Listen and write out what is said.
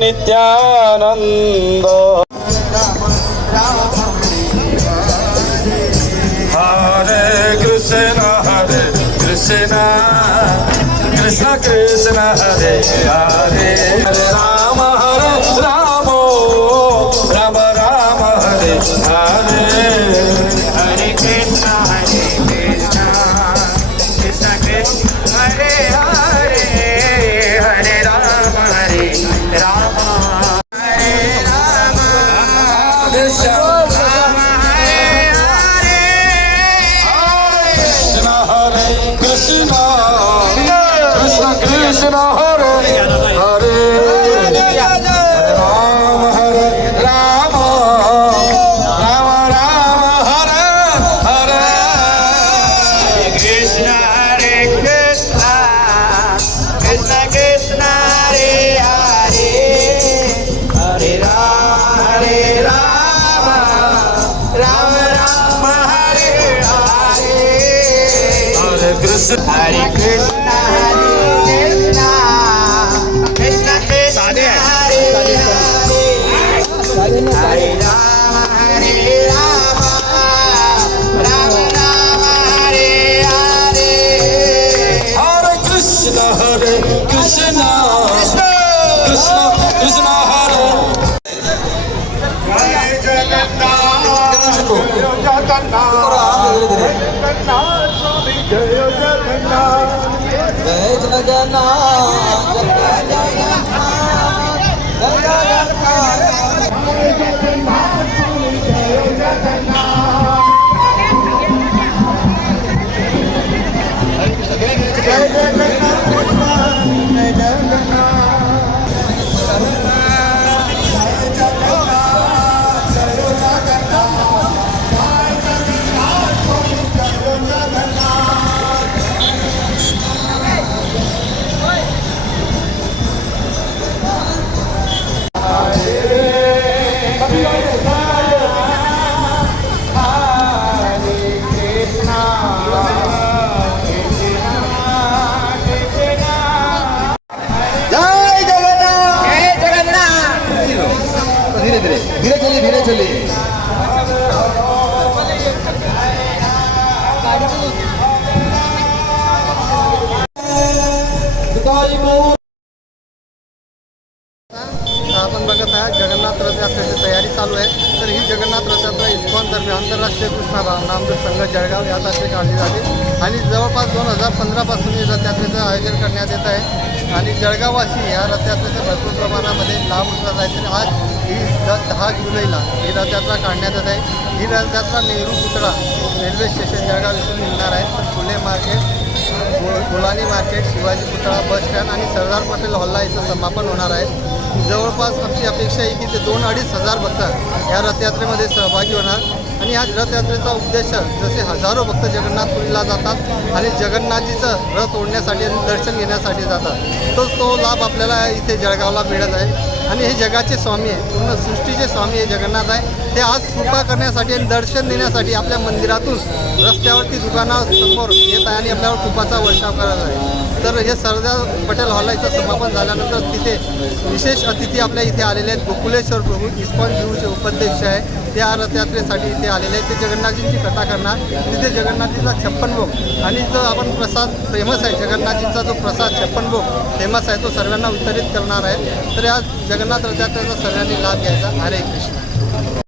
नित्यानंद हरे कृष्ण हरे कृष्ण। कृष्ण कृष्ण हरे हरे। हरे राम। Christian. हरे कृष्ण स्वामी जय जगन्नाथ जय जगन्नाथ जय जय आपण बघत आहात जगन्नाथ रथयात्रेची तयारी चालू आहे. तर ही जगन्नाथ रथयात्रा इस्कॉनतर्फे आंतरराष्ट्रीय कृष्णा नामदेव संघ जळगाव या तर्फे काढली जाते. आणि जवळपास दोन हजार पंधरापासून ही रथयात्रेचं आयोजन करण्यात येत आहे. आणि जळगाववासी या रथयात्रेचं भरपूर प्रमाणामध्ये लाभ उचलत आहे आणि आज ही दहा जुलैला ही रथयात्रा काढण्यात येत आहे. ही रथयात्रा नेहरू पुतळा रेल्वे स्टेशन जळगाव इथून निघणार आहे. तर फुले मार्केट गो- मार्केट शिवाजी पुतळा बस स्टँड आणि सरदार पटेल हॉलला इथं समापन होणार आहे. जवळपास आमची अपेक्षा आहे की ते दोन अडीच हजार भक्त या रथयात्रेमध्ये सहभागी होणार. आणि या रथयात्रेचा उद्देश जसे हजारो भक्त जगन्नाथपुरीला जातात आणि जगन्नाथजीचं रथ ओढण्यासाठी आणि दर्शन घेण्यासाठी जातात. तोच तो लाभ आपल्याला इथे जळगावला मिळत आहे. आणि हे जगाचे स्वामी आहे. पूर्ण सृष्टीचे स्वामी हे जगन्नाथ आहे. ते आज कृपा करण्यासाठी आणि दर्शन देण्यासाठी आपल्या मंदिरातून रस्त्यावरती दुकानासमोर येत आहे आणि आपल्यावर कृपाचा वर्षाव करत आहे. तर हे सरदार पटेल हॉलाचं समापन झाल्यानंतर तिथे विशेष अतिथी आपल्या इथे आलेले आहेत. गोकुलेश्वर प्रभू इस्कॉन जीवचे उपाध्यक्ष आहे. ते या रथयात्रेसाठी इथे आलेले आहेत. ते जगन्नाथजींची कथा करणार. तिथे जगन्नाथजीचा छप्पन भोग आणि जो आपण प्रसाद फेमस आहे जगन्नाथजींचा जो प्रसाद छप्पन भोग फेमस आहे तो सर्वांना वितरित करणार आहे. तर या जगन्नाथ रथयात्रेचा सगळ्यांनी लाभ घ्यायचा. हरे कृष्ण.